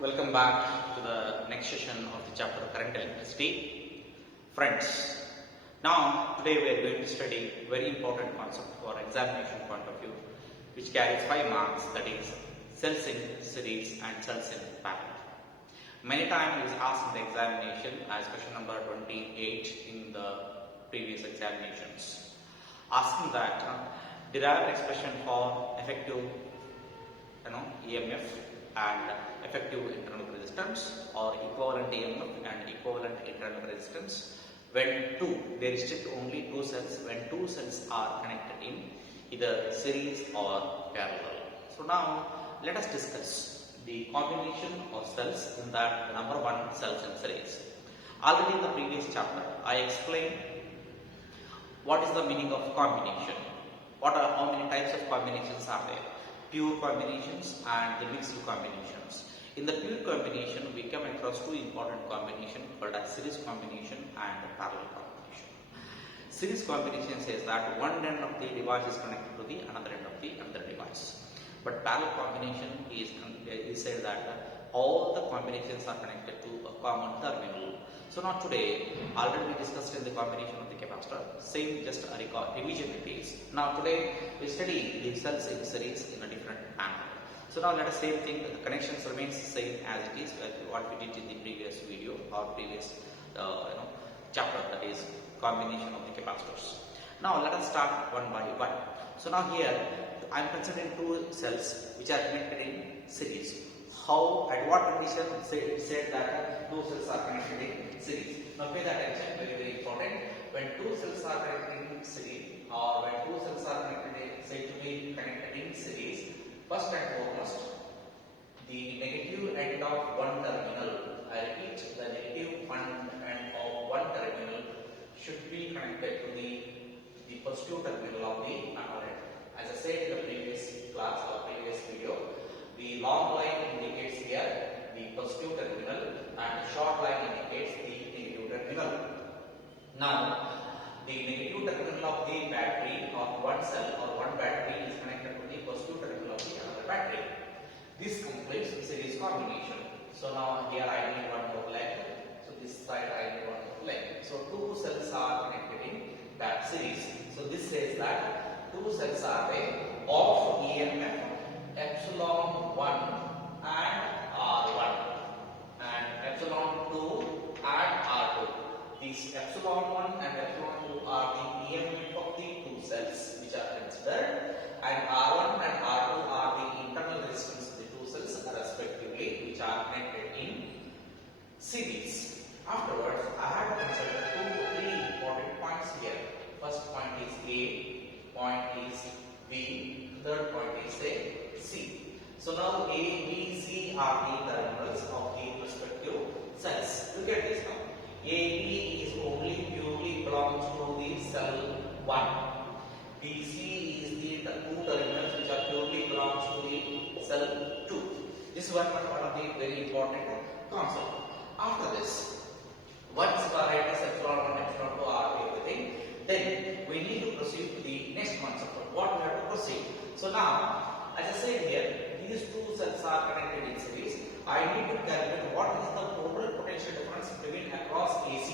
Welcome back to the next session of the chapter Current Electricity. Friends, now today we are going to study a very important concept for examination point of view, which carries 5 marks, that is cells in series and cells in parallel. Many times it is asked in the examination as question number 28 in the previous examinations, asking that derive expression for effective EMF and effective internal resistance, or equivalent EMF and equivalent internal resistance when they restrict only two cells, when two cells are connected in either series or parallel. So now let us discuss the combination of cells in that number 1, cells in series. Already in the previous chapter I explained what is the meaning of combination, how many types of combinations are there, pure combinations and the mixed combinations. In the pure combination, we come across two important combinations called as series combination and parallel combination. Series combination says that one end of the device is connected to the another end of the other device. But parallel combination is said that all the combinations are connected to a common terminal. So now today, already we discussed in the combination of the capacitor, same just a revision it is. Now today we study the cells in series in a different angle. So now let us same thing, the connections remains same as it is, what we did in the previous video or previous chapter, that is combination of the capacitors. Now let us start one by one. So now here I am considering two cells which are connected in series. How, at what condition it said that two cells are connected in series. Now pay attention, very important. When two cells are connected in series, or when two cells are said to be connected in series, first and foremost, the negative end of one terminal, I repeat, the negative end of one terminal should be connected to the positive terminal of the another end. As I said in the previous class or previous video, the long line indicates here the positive terminal and the short line indicates the negative terminal. Now, the negative terminal of the battery or one cell or one battery is connected to the positive terminal of the other battery. This completes series combination. So now here I need one more leg. So this side I need one more leg. So two cells are connected in that series. So this says that two cells are there of EMF epsilon 1 and R1 and epsilon 2 and R2. These epsilon 1 and epsilon 2 are the EMF of the two cells which are considered, and R1 and R2 are the internal resistance of the two cells respectively, which are connected in series. Afterwards, I have to consider three important points here. First point is A, point is B, third point is C. So now A, B, C are the terminals of the respective cells. Look at this now. AB is only purely belongs to the cell 1. BC is the two terminals which are purely belongs to the cell 2. This is one of the very important concept. After this, once the right is epsilon 1, epsilon 2 are everything, then we need to proceed to the next concept of what we have to proceed. So now, as I said here, these two cells are connected in series. I need to calculate what is the total potential difference between across AC.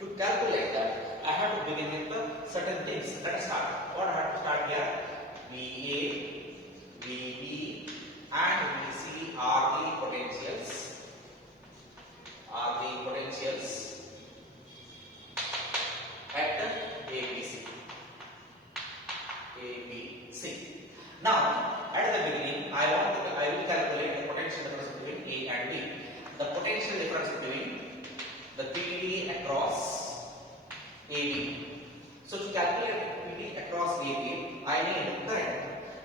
To calculate that, I have to begin with certain things. Let us start. What I have to start here? VA, VB, and VC are the potentials. At ABC. Now, at the beginning, I will calculate the potential difference between A and B. The potential difference between the PD across AB. So to calculate PD across AB, I need current.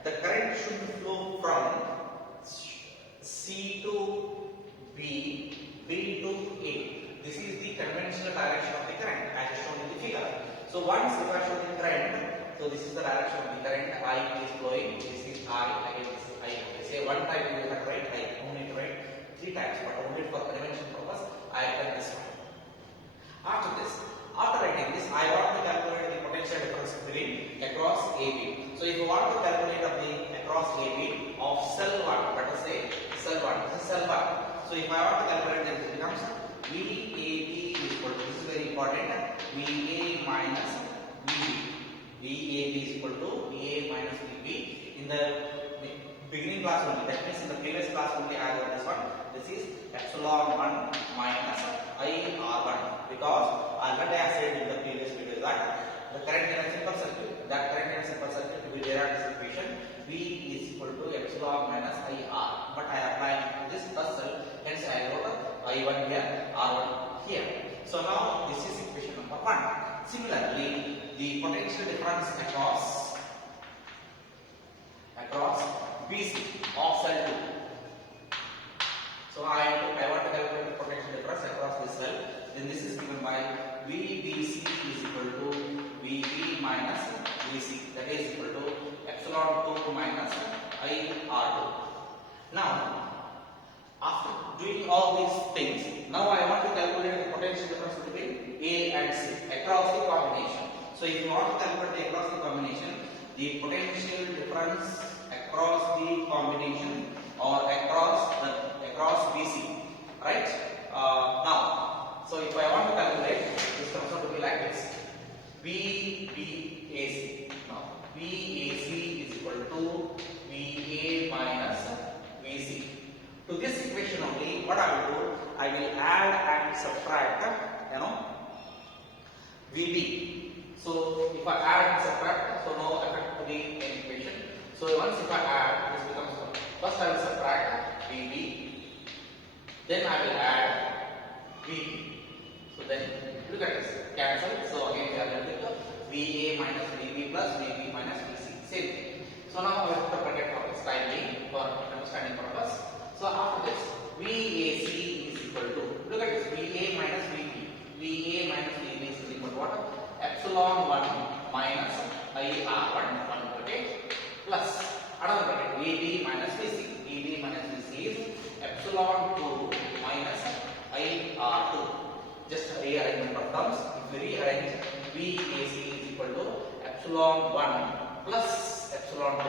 The current should flow from C to B, B to A. This is the conventional direction of the current as shown in the figure. So once if I show the current, so this is the direction of the current, I is flowing, this is I, again this is I. They say one time you have to write I, only to write 3 times, but only for convention purpose, I have done this one. After writing this, I want to calculate the potential difference between across AB. So if you want to calculate the across AB of cell 1, let us say cell 1, this is cell 1. So if I want to calculate, then it becomes VAB is equal to, this is very important, VA minus VB. VAB is equal to VA minus VB. In the beginning class only, that means in the previous class only I got this one. This is epsilon 1 minus IR1, because already I said in the previous video that the current in a simple circuit, to be derived this equation, V is equal to epsilon minus IR. But I applied this first cell, hence I wrote I1 here, R1 here. So now this is equation number 1. Similarly, the potential difference across BC of cell 2. So I want to calculate the potential difference across this cell. Then this is given by VBC is equal to VB minus VC, that is equal to epsilon 2 minus IR2. Now, after doing all these things, now I want to calculate the potential difference between A and C across the combination. So if you want to calculate the across the combination, the potential difference across the combination or across BC, right? Now, so if I want to calculate, this comes out to be like this: VBAC. Now, VAC is equal to VA minus VC. To this equation only, what I will do, I will add and subtract, VB. So if I add and subtract, so no effect to the equation. So once if I add, this becomes, first I will subtract VB, then I will add VB. So then look at this, cancel. So again we are left with VA minus VB plus VB minus VC, same thing. So now we have to bracket for this timing for understanding purpose. So after this, VAC is equal to, look at this, VA minus VB. VA minus VB is equal to what? Epsilon 1 minus IR1, one bracket, plus another bracket, VB minus VC. VB minus VC is epsilon 2 minus IR2. Just rearrangement of terms. If we rearrange, VAC is equal to epsilon 1 plus epsilon 2.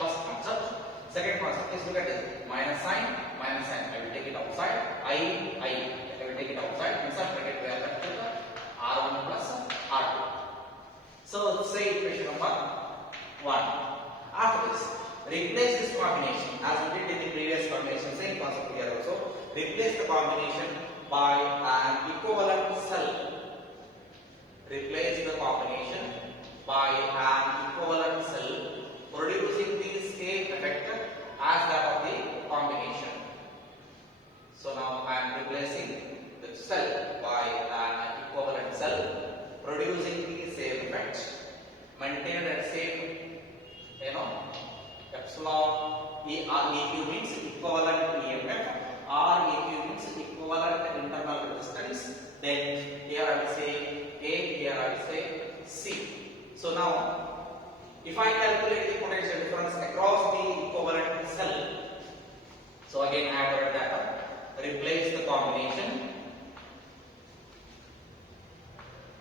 First concept. Second concept is, look at this, minus sign. I will take it outside. I will take it outside. Inside bracket we are left with R1 plus R2. So say equation number 1. After this, replace this combination as we did in the previous combination. Same concept here also. Replace the combination by an equivalent cell. Replace the combination by an equivalent cell producing the same effect as that of the combination. So now I am replacing the cell by an equivalent cell producing the same effect, maintained at same, epsilon EQ means equivalent EMF, REQ means equivalent internal resistance. Then here I will say A, here I will say C. So now, if I calculate the potential difference across the equivalent cell, so again I have written that up. Replace the combination.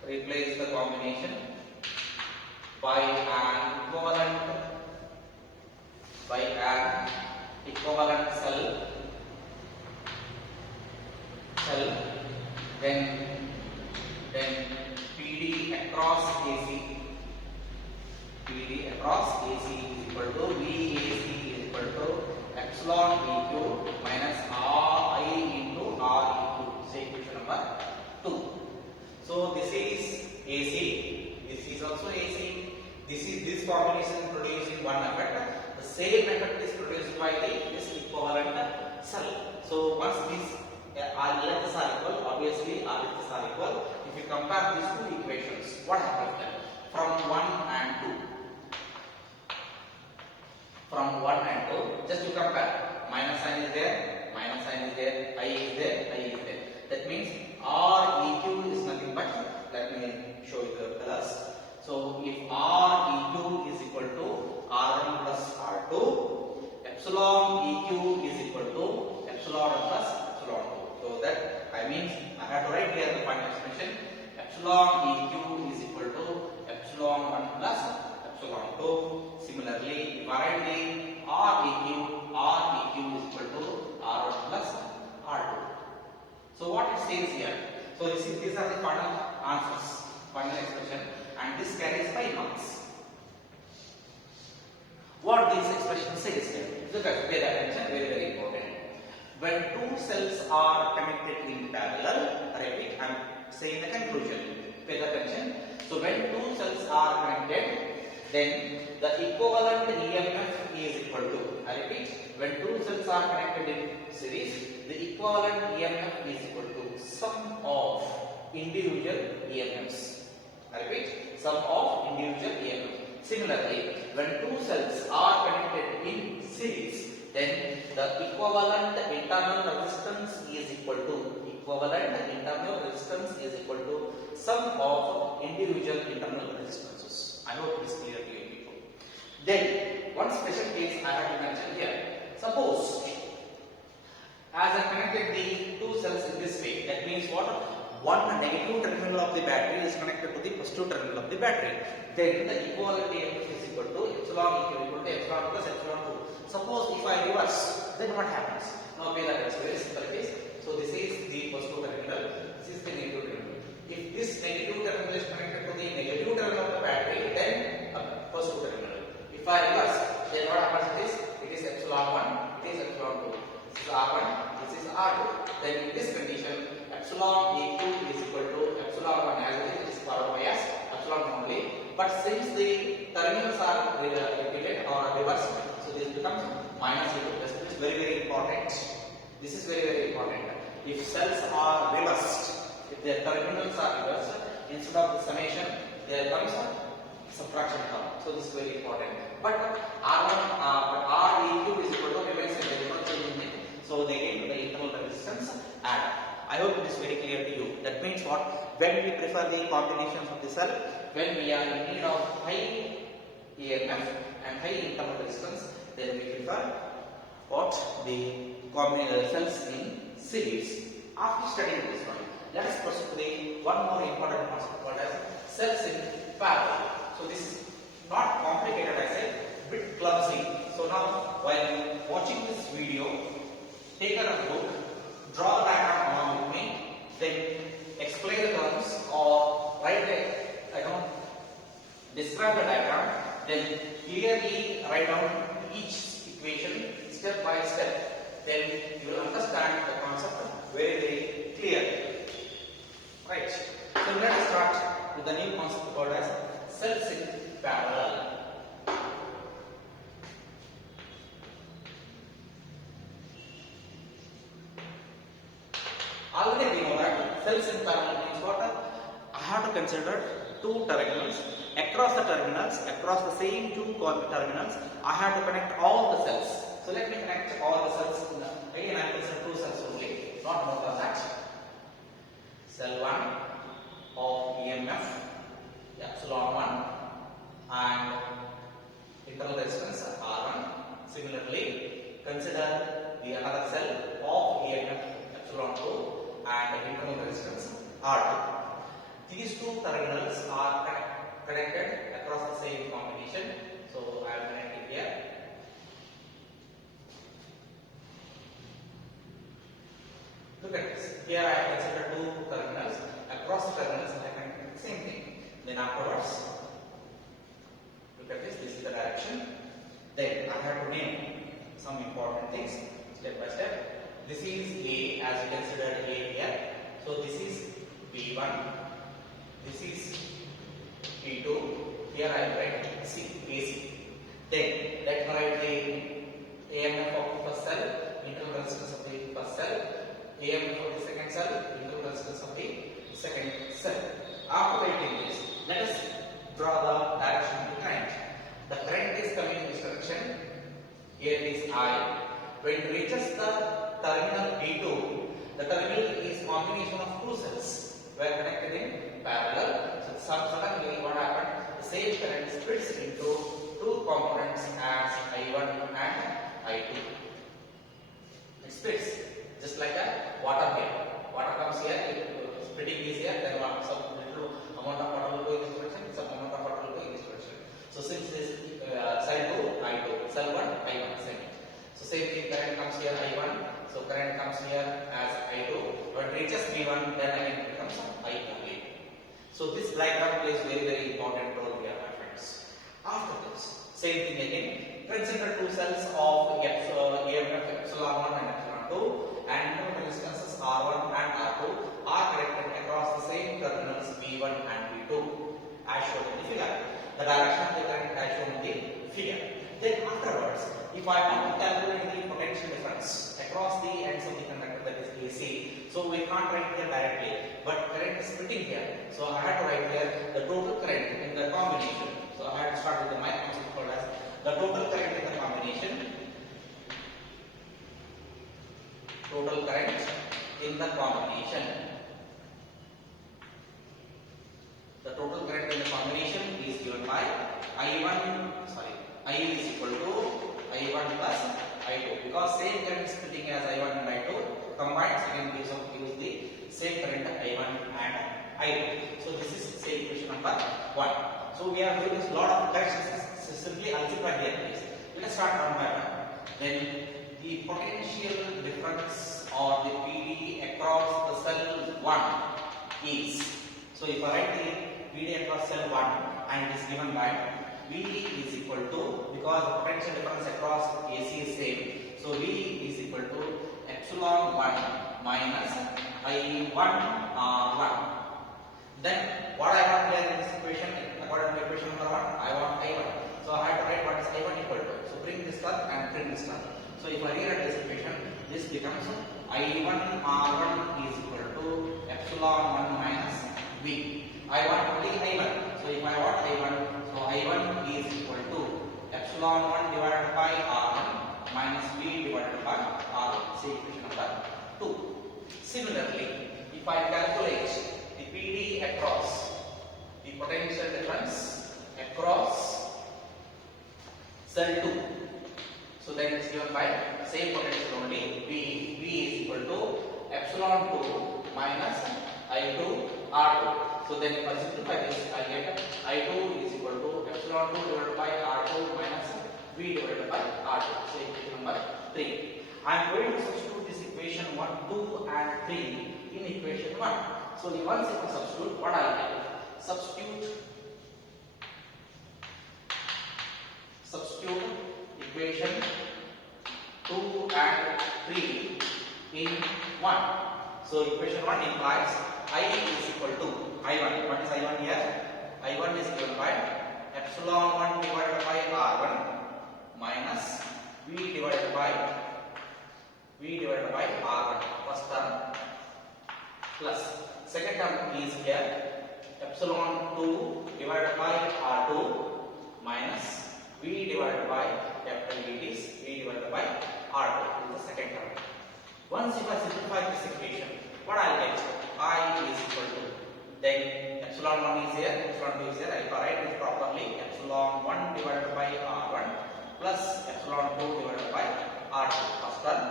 Replace the combination by an equivalent cell. Then PD across AC. PD across AC is equal to VAC is equal to epsilon EQ minus RI into REQ. Say equation number 2. So this is AC. This is also AC. This combination producing one effect. The same effect is produced by this equivalent cell. So once these lengths are equal, obviously lengths are equal. If you compare these two equations, what happens then? From 1 and 2. From 1 and 2, just to compare. Minus sign is there, I is there, I is there. That means REQ is nothing but, let me show you the colors. So if REQ is equal to R1 plus R2, epsilon EQ is equal to epsilon plus epsilon 2. So that I means I have to write here the final expression. Epsilon EQ is equal to epsilon 1 plus epsilon 2. Similarly, if I write the REQ is equal to R1 plus R2. two cells are connected in parallel, I repeat, I am saying the conclusion, pay attention. So when two cells are connected, then the equivalent EMF is equal to, I repeat, when two cells are connected in series, the equivalent EMF is equal to sum of individual EMFs. I repeat, sum of individual EMFs. Similarly, when two cells are connected in series, then the equivalent internal resistance is equal to sum of individual internal resistances. I hope it is clear to you people. Then one special case I have to mention here. Suppose as I connected the two cells in this way, that means what? One negative terminal of the battery is connected to the positive terminal of the battery. Then the equivalent EMF is equal to epsilon equal to epsilon plus epsilon 2. Suppose if I reverse, then what happens? Now pay that, it's very simple case. So this is the positive terminal, this is the negative terminal. If this negative terminal is connected to the negative terminal of the battery, then positive terminal. If I reverse, then what happens is, it is epsilon 1, it is epsilon 2. This is R1, this is R2. Then in this condition, epsilon E2 is equal to epsilon 1 as it is forward bias, epsilon only. But since the terminals are repeated or reversed, so this becomes minus E2 plus. This is very important. This is very important. If cells are reversed, if their terminals are reversed, instead of the summation, there comes a subtraction term. So this is very important. But RE2 is equal to remains there is no change in it. So they gain the internal resistance add. I hope it is very clear to you. That means what? When we prefer the combinations of the cell, when we are in need of high EMF and high internal resistance, then we prefer what? The cells in series. After studying this one, let us proceed to the one more important concept called as cells in parallel. So this is not complicated, I said, bit clumsy. So now while watching this video, take a book, draw a diagram along with me, then explain the terms or write describe the diagram, then clearly write down each equation step by step. Then you will understand the concept very clearly. Right. So let us start with the new concept called as cells in parallel. Already we know that cells in parallel means what? I have to consider two terminals. Across the same two terminals, I have to connect all the cells. So let me connect all the cells. Again, I will consider two cells only, not more than that. Cell 1 of EMF epsilon 1 and internal resistance R1. Similarly, consider the another cell of EMF epsilon 2 and internal resistance R2. These two terminals are connected across the same combination. So I am connecting here. Look at this. Here I have considered two terminals. Across the terminals I connect the same thing. Then afterwards, look at this. This is the direction. Then I have to name some important things step by step. This is A as you considered A here. So this is B1. This is B2. Here I will write C, AC. Then let me write the AMF of the first cell, internal resistance of the first cell, AMF of the second cell, internal resistance of the second cell. After writing this, let us draw the direction of the current. The current is coming in this direction. Here is I. When it reaches the terminal B2, the terminal is combination of two cells were connected in parallel. So suddenly what happened? The same current splits into two components as I1 and I2. It splits just like a water here. Water comes here, splitting is here, then some little amount of water will go in this direction, some amount of water will go in this direction. So since this cell 2, I2, cell 1, I1, same. So same thing, current comes here, I1, so current comes here as I2. When it reaches V1, then again it becomes I only. So this diagram plays very important role here, my friends. After this, same thing again. Consider two cells of EMF epsilon 1 and epsilon 2 and So we can't write here directly, but current is splitting here. So I have to write here the total current in the combination. So I have to start with the my concept called as the total current in the combination. Total current in the combination. The total current in the combination is given by I is equal to I1 plus I2, because same current splitting as I1 and I2 combined again gives the same current I1 and I2. So this is same equation number 1. So we are doing a lot of corrections. Simply algebra here, please. Let us start one by one. Then the potential difference or the PD across the cell 1 is. So if I write the PD across cell 1 and it is given by V is equal to, because the potential difference across AC is same, so V is equal to epsilon 1 minus I1 R1. Then what I want here in this equation, according to equation number 1, I want I1. So I have to write what is I1 equal to. So bring this term and bring this term. So if I rewrite this equation, this becomes I1 R1 is equal to epsilon 1 minus V. I want only I1. So if I want I1, so I1 is equal to epsilon 1 divided by R1 minus V divided by R1. See equation number 2. Similarly, if I calculate the PD across the potential difference across cell 2, so then it is given by same potential only. V is equal to epsilon 2 minus I2 R2. So then if I simplify this, I get I2 is equal to epsilon 2 divided by R2 minus V divided by R2. So equation number 3. I am going to substitute this equation 1, 2 and 3 in equation 1. So once if I substitute, what I will get? Substitute equation 2 and 3 in 1. So equation 1 implies I is equal to I1. What is I1 here? I1 is given by epsilon 1 divided by R1 minus V divided by R1, first term, plus second term is here epsilon 2 divided by R2 minus V divided by capital V, it is V divided by R2 is the second term. Once if I simplify this equation, what I will get? I is equal to, then epsilon 1 is here, epsilon 2 is here. If I write this properly, epsilon 1 divided by R1 plus epsilon 2 divided by R2, first term.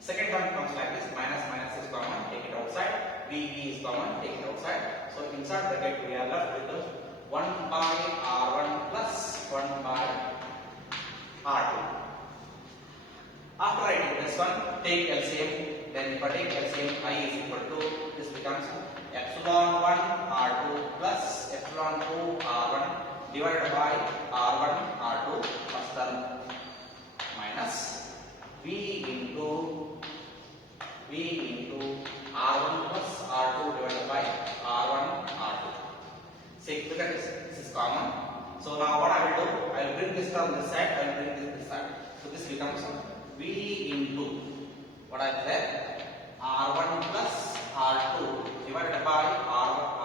Second term comes like this, minus is common, take it outside, V is common, take it outside. So inside bracket we are left with 1 by R1 plus 1 by R2. After writing this one, take LCM. Then if I take LCM, I is equal to, this becomes epsilon 1 R2 plus epsilon 2 R1 divided by R1 R2 first term minus V into R1 plus R2 divided by R1 R2. See, look at this. This is common. So now what I will do, I will bring this term this side, I will bring this side. So this becomes V into, what I said, R1 plus R2 divided by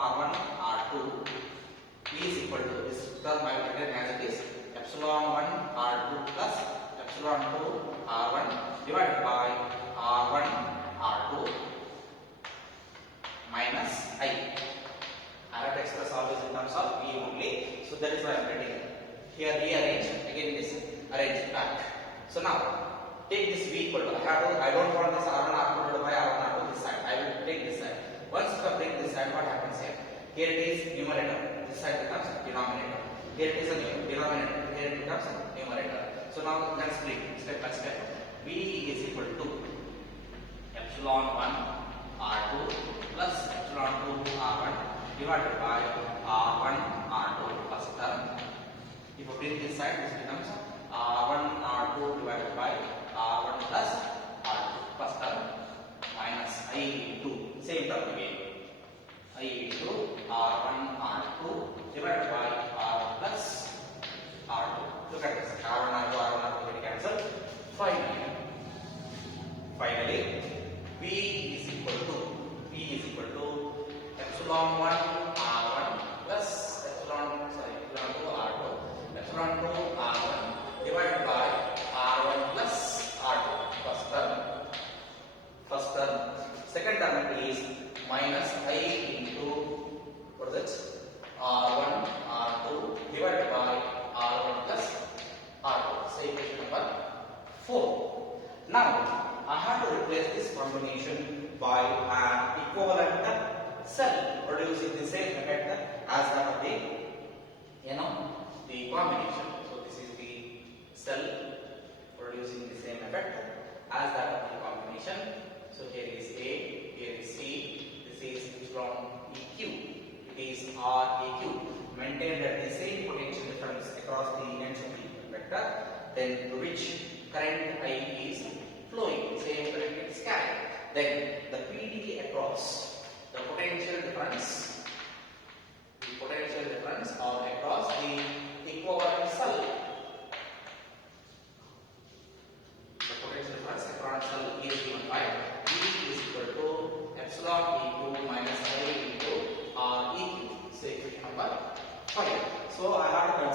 R1 R2 is equal to, this term I will write as it is, epsilon 1 R2 plus epsilon 2 R1 divided by R1 R2 minus I. I have to express always in terms of V only. So that is why I am writing here. Rearrange, again this arrange back. So now take this V equal to, I don't want this R1 R2 divided by R1 R2 this side. I will take this side. Once if I bring this side, what happens here? Here it is numerator. This side becomes denominator. Here it is a denominator. Here it becomes numerator. So now let's bring step by step. V is equal to epsilon 1 R2 plus epsilon 2 R1 divided by R1 R2 first term. If I bring this side, this becomes R1 R2 divided by R1 plus R2 first term minus I into, same term again, I into R1 R2 divided by R plus R2. Look at this, R1 R2 will cancel. Finally, V is equal equal to epsilon 1 r1 plus epsilon 2 r2 epsilon 2 r1 divided by r1 plus r2 first term. Second term is minus I into what is it r1 r2 divided by r1 plus r2. So equation number 4. Now I have to replace this combination by an equivalent cell producing the same effect as that of the the combination. So this is the cell producing the same effect as that of the combination. So here is A, here is C, this is epsilon EQ, it is REQ, maintained at the same potential difference across the ends of the vector, then to which current I is flowing, same current is carried. Then the PD across the potential difference or across the equivalent cell. The potential difference across cell is given by V is equal to epsilon EQ minus I into REQ. So equation number 5. So I have to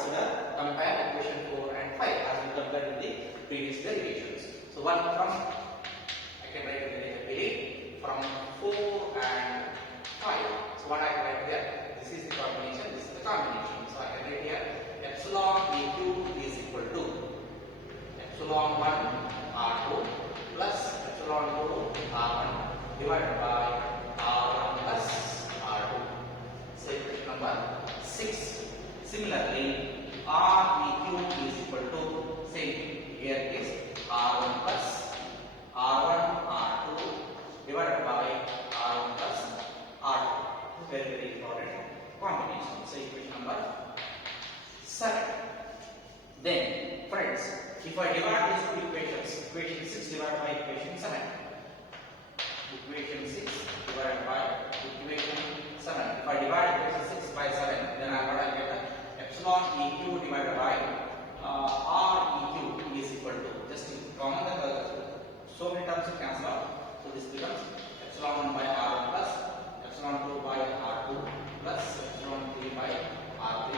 compare equation 4 and 5 as we compared with the previous derivations. So one from I can write it very happily from 4 and 5. So what I can write here, this is the combination, this is the combination. So I can write here epsilon EQ is equal to epsilon 1 R2 plus epsilon 2 R1 divided by R1 plus R2. So equation number 6. Similarly, REQ is equal to same thing. Here is R1 plus R1 R2 divided by R1 plus R2. Very, very important combination. So equation number 7. Then friends, if I divide these two equations, equation 6 divided by equation 7, equation 6 divided by equation 7. If I divide equation 6 by 7, then I will get epsilon EQ divided by REQ is equal to, just common so many terms to cancel out. So this becomes epsilon 1 by R1 plus epsilon 2 by R2 plus epsilon 3 by R3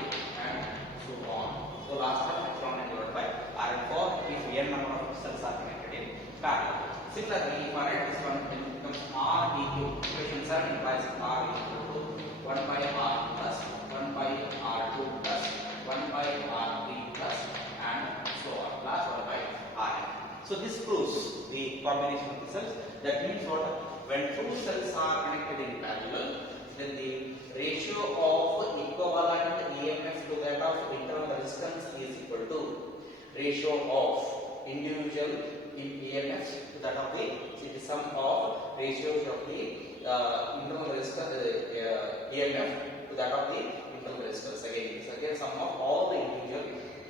and so on. So last term epsilon divided by Rn4 if n number of cells are connected in parallel. Similarly, if I write this one, then it becomes REQ. Equation 7 implies R equal to 1 by R plus 1 by R2 plus 1 by R3 plus and so on. Last 1 by Rn. So this proves the combination of the cells. That means what? When two cells are connected in parallel, then the ratio of equivalent EMF to that of internal resistance is equal to ratio of individual EMF to that of the sum of ratios of the internal resistance EMF to that of the internal resistance. Again sum of all the individual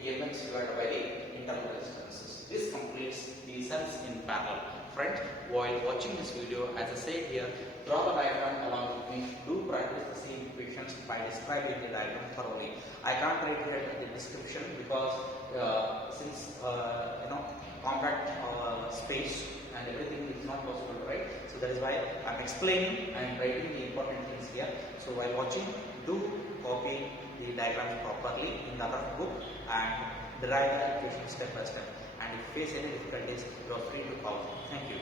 EMFs divided by the internal resistances. This completes the cells in parallel. Friends, while watching this video, as I said here, draw the diagram along with me. Do practice the same equations by describing the diagram thoroughly. I can't write it in the description because since compact space and everything is not possible to write. So that is why I am explaining and writing the important things here. So while watching, do copy the diagrams properly in the other book and derive the equation step by step. And if you face any difficulties, you are free to call. Thank you.